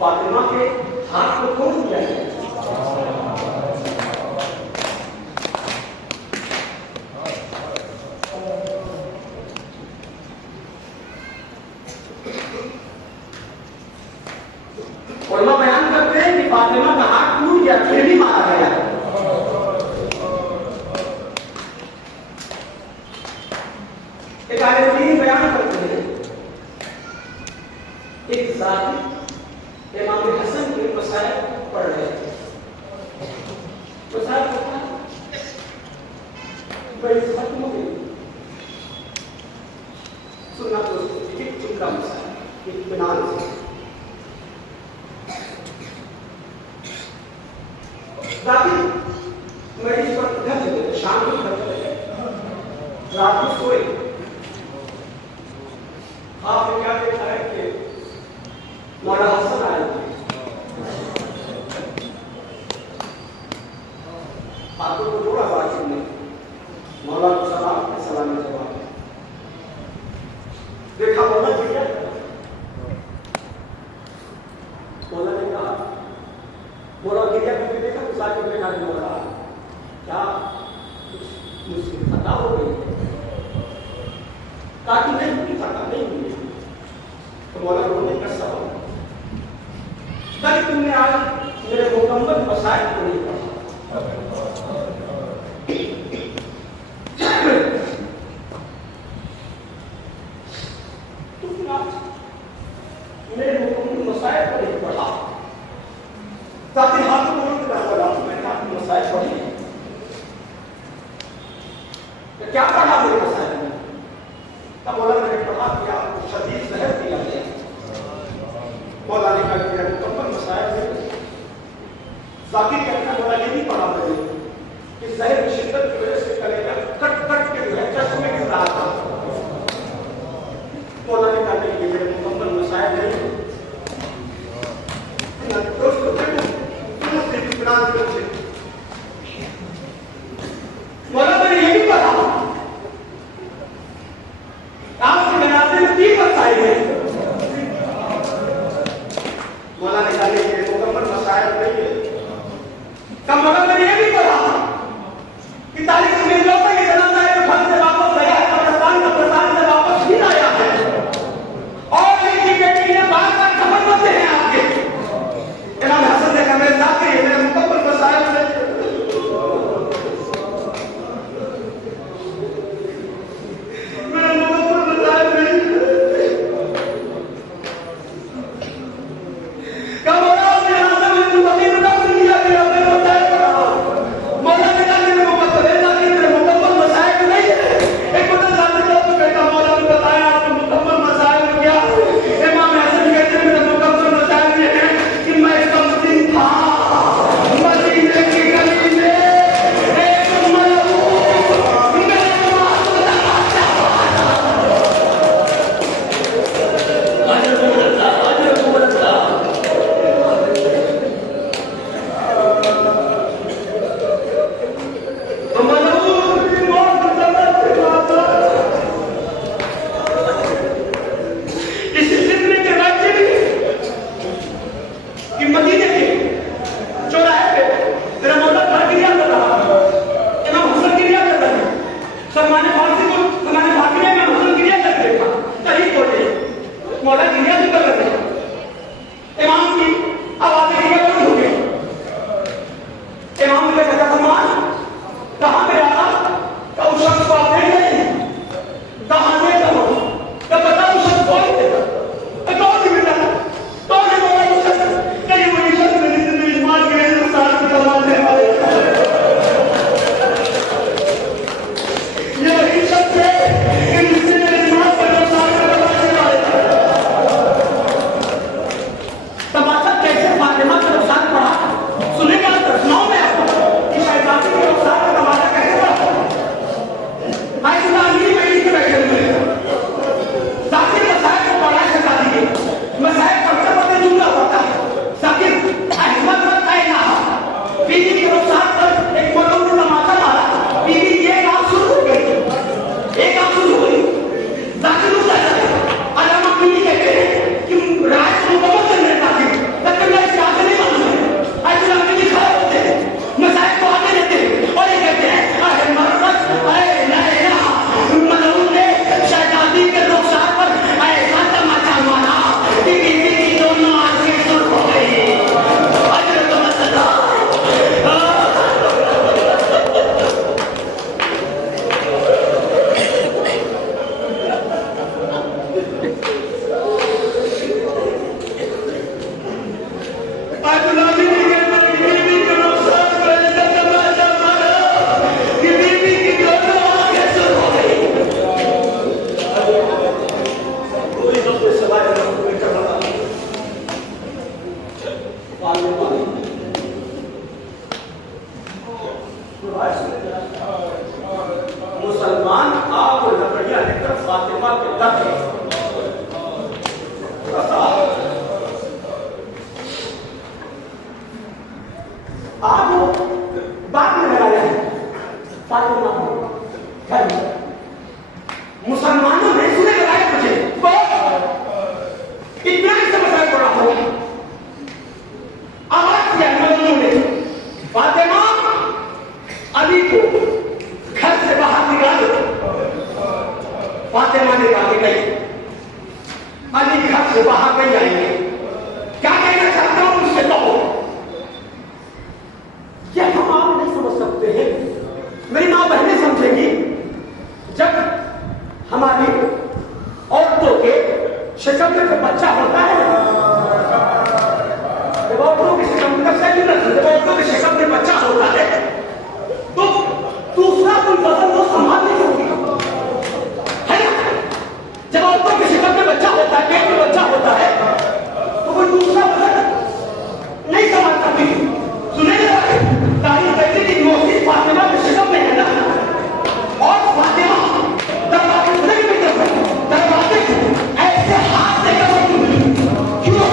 फातिमा के हाथ को तोड़ दिया गया। उलमा बयान करते हैं कि फातिमा का हाथ टूट गया, फिर भी मारा गया। एक आयत बयान करते हैं, एक जाति इमाम हसन के मसाइल पढ़ रहे थे। मसाइल बड़ी खत्म हो गई। सुनना दोस्तों, एक जुमला मसाइल इत्मीनान से। जाति मरीज पर घर चले गए, शाम को घर चले गए, रात को सोए। आपने क्या देखा है कि मौलाना हसन आए थे, हाथों को जोड़ा बातचीत में, मौलाना को सलाम, सलाम में जवाब देखा। मौला जी क्या मौला ने कहा, मौला गिरिया करके देखा तो साथ में देखा, मौला क्या मुझसे खता हो गई है? ताकि नहीं हुई, खता नहीं हुई। तो मौला रोने का सवाल, ताकि तुमने आज मेरे मुकम्मल मसाइल को नहीं पढ़ा। तुमने आज मेरे मुकम्मल मसाइल को नहीं पढ़ा, ताकि हाथों को रोक कर बोला मैंने आपकी मसाइल पढ़ी। तो क्या पढ़ा मेरे मसाइल में? तब मौला ने पढ़ा कि आपको शदीद जहर दिया गया। मौला ने कहा कि मुकम्मल मसाइल में जाकिर कहना, मौला ये नहीं पढ़ा मुझे कि जहर की शिद्दत की वजह से कलेजा कट कट के जो है चश्मे गिर रहा था। मौला ने कहा कि ये मुकम्मल मसाइल नहीं। दोस्तों मौला ने ये भी पढ़ा, आपके जनाजे में 3 मसाइल है। मौला ने कहा ये मुकम्मल मसाइल नहीं है। तब मौला ने ये भी पढ़ा कि तारीख में जो तक ये जनाजा है घर से वापस गया, कब्रिस्तान से वापस नहीं आया है, और इनकी बेटी ने बार-बार खबर बनते हैं आपके। इमाम हसन ने कहा मेरे साथ ये मेरे मुकम्मल मसाइल नहीं। कब और जनाजा में मुकम्मल दिया गया, मेरे मसाइल घर बड़ा हुआ। आवाज किया मजनू ने, फातिमा अली को घर से बाहर निकालो। फातिमा ने कहा कि नहीं, अली घर से बाहर नहीं आएंगे। क्या कहना चाहता हूं मुझसे कहो। यह हम आप नहीं समझ सकते हैं, मेरी मां बहनें समझेंगी। जब हमारी औरतों के शिकम में जब बच्चा होता है, जब औरतों के शिकम का सही नहीं, जब औरतों के शिकम में बच्चा होता है तो दूसरा कोई वजन वो संभाल नहीं होगी, है ना। जब औरतों के शिकम में बच्चा होता है, पेट में बच्चा होता है, तो कोई दूसरा वजन नहीं संभाल सकती। सुने तारीफ कहती थी मोहसिन फातिमा के शिकम में है ना, और फातिमा दरवाजे खुले में दरवाजे ऐसे हाथ से क्यों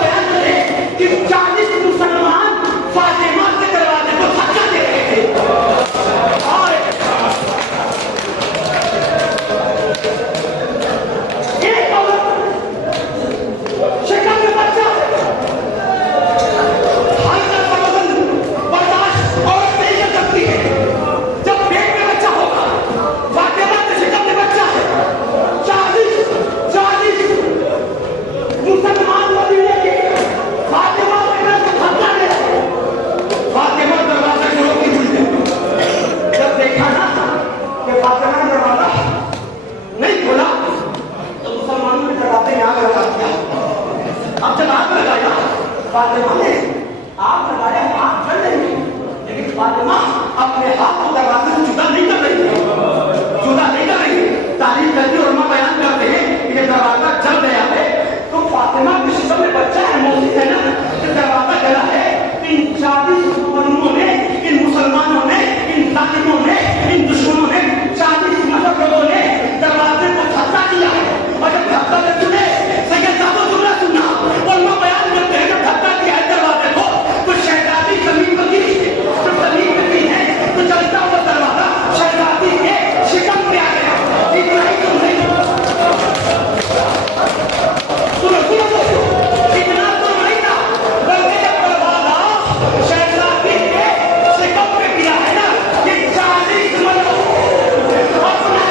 बयान करे कि 40 मुसलमान फातिमा के दरवाजे को धक्का दे रहे थे। और एक शिकम में बच्चा फातिमा ने आग लगाया, आग जल रही है, लेकिन फातिमा अपने हाथ को दरवाजे से जुदा नहीं कर रही है, जुदा नहीं कर रही है। तारीफ करती और मां बयान करते हैं कि ये दरवाजा जल गया है, तो फातिमा के शिकम में बच्चा है, मोहसिन है ना, ये दरवाजा जला है। इन 40 मुसलमानों ने, इन मुसलमानों ने, इन जालिमों ने, इन दुश्मनों ने, 40 मतलब लोगों ने दरवाजे को धक्का दिया है। और जब धक्का दे सुने सैयद साहब जुमला सुनना, और मां बयान करते हैं जब धक्का दिया है दरवाजे को, तो शहजादी जमीन पर गिरी है, तो जमीन पर गिरी है, तो जलता हुआ दरवाजा शहजादी के शिकम में आ गया। इतना ही क्यों नहीं, सुनो सुनो सुनो, इतना तो नहीं था, बल्कि जब दरवाजा शहजादी के शिकम में गिरा है ना, ये 40 मरद अपना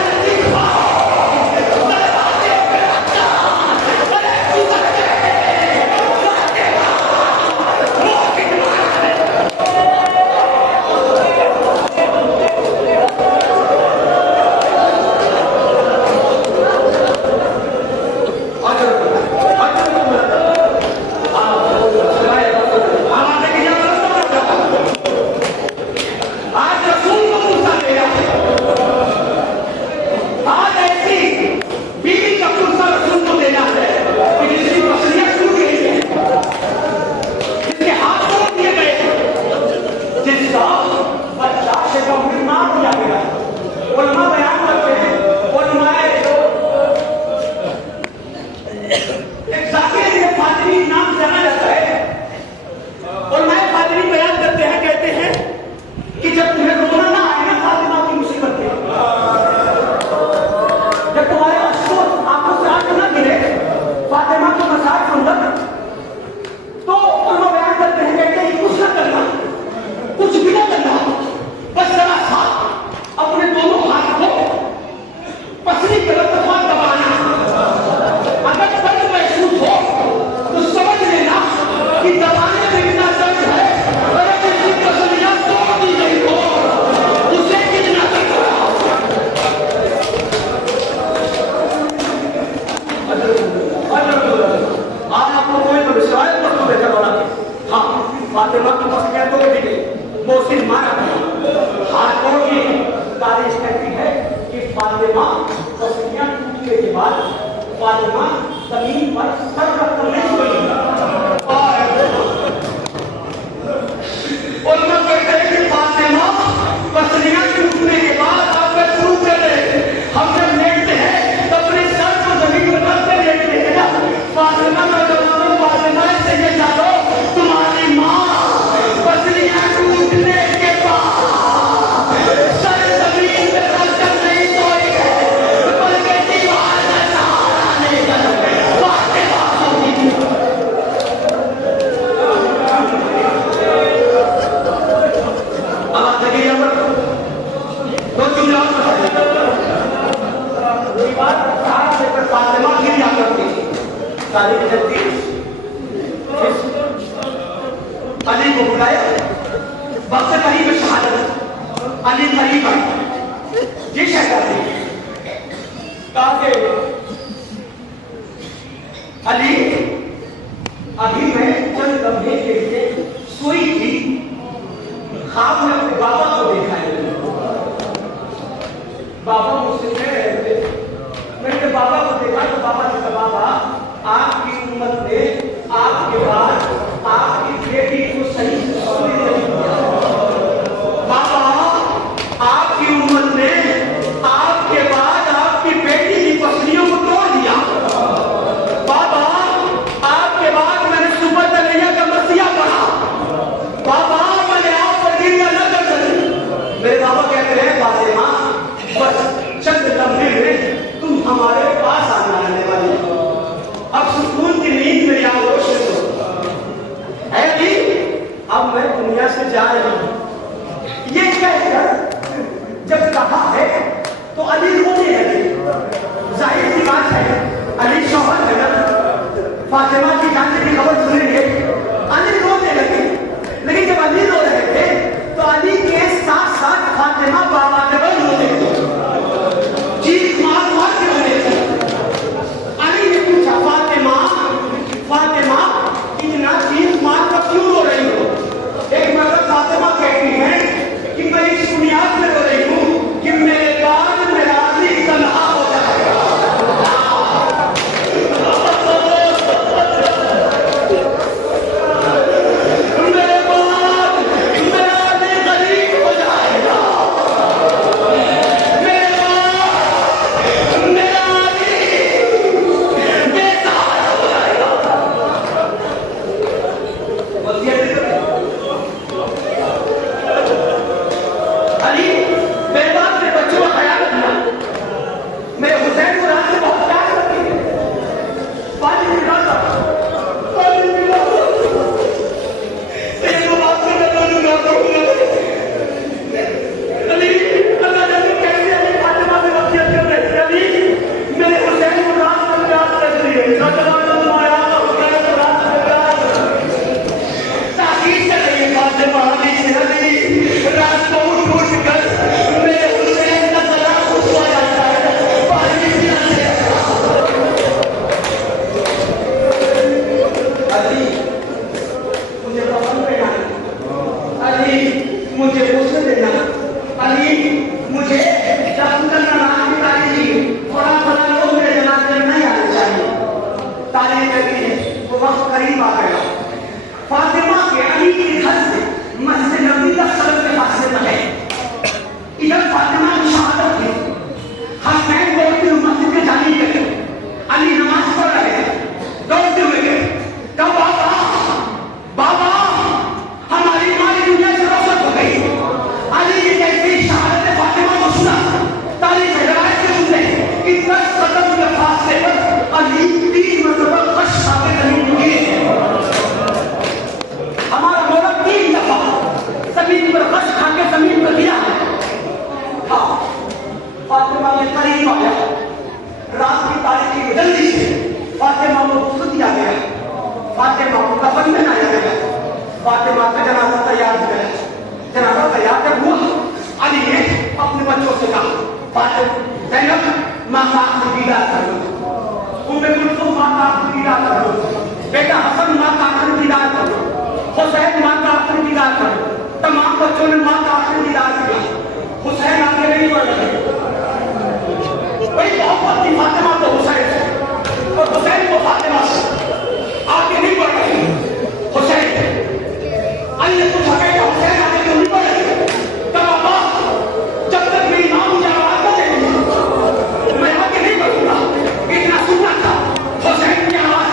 फातिमा की मस्तियां तोड़ दी गई, मोहसिन मारा गया, हाथ तोड़ दिए। तारीफ कहती है कि फातिमा मस्तियां टूटने के बाद फातिमा जमीन पर सर रखकर नहीं सोई। और उलमा कहते हैं कि फातिमा मस्तियां टूटने के बाद आप शुरू कर रहे, हम जब लेटते हैं तो अपने सर को जमीन पर रखकर लेटते हैं ना। फातिमा का जवाब फातिमा से ये जानो तुम्हारी माँ पसलियां टूटने के बाद सर जमीन पे रखकर नहीं सोई है, बल्कि दीवार का सहारा लेकर तारीख जल्दी अली को बुलाया, वक्त करीब शहादत, अली करीब आए। ये शहजादी कहा कि अली अभी मैं चंद लम्हे के लिए सोई थी, ख्वाब में अपने बाबा को देखा है। बाबा मुझसे कह रहे थे, मैंने बाबा को देखा तो बाबा ने कहा बाबा आपकी उम्मत ने आपके बाद आपकी बेटी को सही से सोने नहीं दिया। बाबा आपकी उम्मत ने आपके बाद आपकी बेटी की पसलियों को तोड़ दिया। बाबा आपके बाद मैंने सुबह तलैया का मसीहा पढ़ा। बाबा मैंने आप पर गिरिया न कर सकी। मेरे बाबा कहते हैं फातिमा बस चंद लम्हे में तुम हमारे पास आना रहने वाली हो। अब सुकून की नींद मेरी आगोश में सो। अली अब मैं दुनिया से जा रही हूँ। ये कहकर जब कहा है तो अली रोने लगे। जाहिर सी बात है अली शौहर है ना, फातिमा की जाने की खबर सुनेंगे अली रोने लगे। लेकिन जब अली रो रहे थे तो अली के साथ साथ फातिमा बाबा जबल रोते थे, चीख मार मार के रोने थे। अली ने पूछा फातिमा फातिमा इतना चीख मार कर क्यों रो रही हो? एक मतलब फातिमा कहती है कि मैं इस बुनियाद में रो रही हूँ कि मेरे बाद मेरा अली तन्हा हो जाएगा। मेरे बाद मेरा अली गरीब हो जाएगा। मेरे बाद मेरा अली बेसहारा हो जाएगा। अली मेरे बाप ने बच्चों का ख्याल रखना। मेरे हुसैन को रात से बहुत प्यार करती है। पानी पिलाता तेरे बाप से मैं बोलूंगा अली अल्लाह जाने कैसे अली फातिमा से वसीयत कर रहे थे। अली मेरे हुसैन को रात में प्यार करती है। ताकीद कर रही है फातिमा अली से। अली रात को उठ उठ कर मेरे हुसैन का गला खुशवा जाता है पानी पिलाने। अली मुझे कफन पहनाना, अली मुझे गुस्से देना, अली मुझे दफन करना ना पिताजी। थोड़ा थोड़ा लोग मेरे जनाजे में नहीं आने चाहिए। तारीफ करती है वो वक्त करीब आ गया। फातिमा के अली के घर से मस्जिद नबी का सड़क के फासले में है। इधर फातिमा की शहादत थी। हसनैन दौड़ते हुए मस्जिद के जाने लगे। अली नमाज पढ़ रहे थे, दौड़ते हुए गए। कब बाबा बाबा हमारी माँ दुनिया से रौशत हो गई। अली ने जैसे शहादत फातिमा को सुना तारीख रिवायत से सुनते कि 10 कदम के फासले पर अली 3 मरतबा कश खाके जमीन पर गिरे। हमारा मौला 3 दफा जमीन पर कश खाके जमीन पर गिरा है। हाँ फातिमा के करीब आ गया। रात की तारीखी जल्दी से फातिमा को गुस्सा दिया गया। फातिमा को कफन में लाया गया। फातिमा का जनाजा तैयार हो गया। जनाजा तैयार जब हुआ अली ने अपने बच्चों से कहा फातिमा ज़ैनब माँ का आखिरी दीदार कर लो, उम्मे कुलसूम माँ का आखिरी दीदार कर लो, बेटा हसन माँ का आखिरी दीदार कर लो, हुसैन माँ का आखिरी दीदार कर लो। तमाम बच्चों ने माँ का आखिरी दीदार किया। हुसैन आगे नहीं बढ़ रहे। बड़ी मोहब्बत थी फातिमा को हुसैन से और हुसैन को फातिमा से। आगे नहीं बढ़ रहे हुसैन। अली ने पूछा बेटा हुसैन आगे क्यों नहीं बढ़ रहे? कहा बाबा जब तक मेरी माँ मुझे आवाज न देगी मैं आगे नहीं बढ़ूंगा। इतना सुनना था हुसैन की आवाज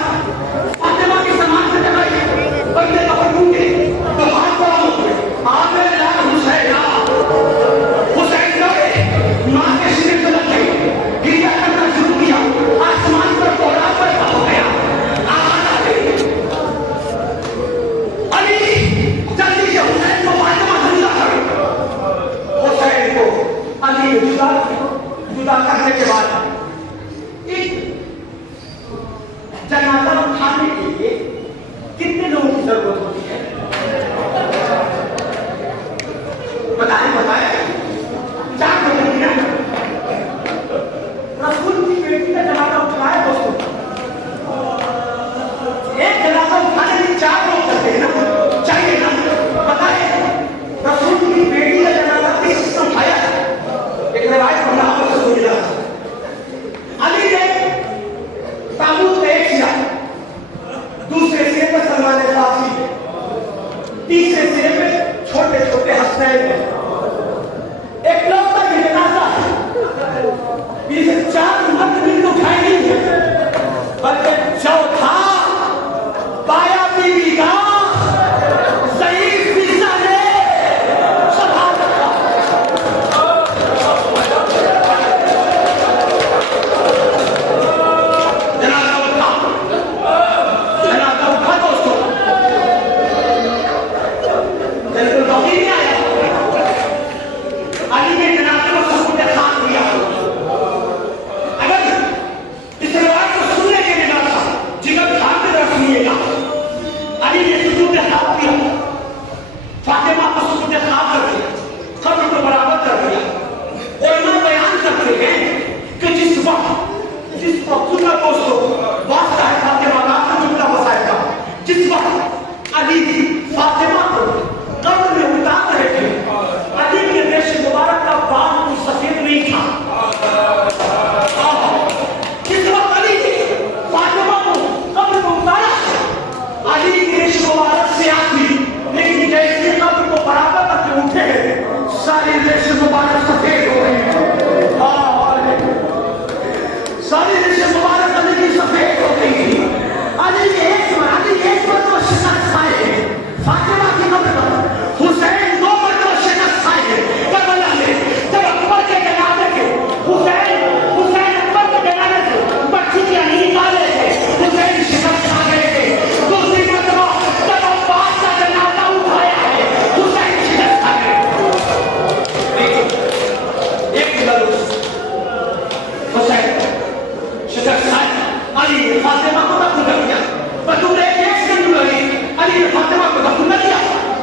अली ने फातिमा को दफन कर दिया,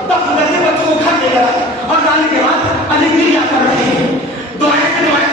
दफन करके बच्चों को घर ले गया और लाने के बाद अली गिरिया कर रहे हैं, दुआएं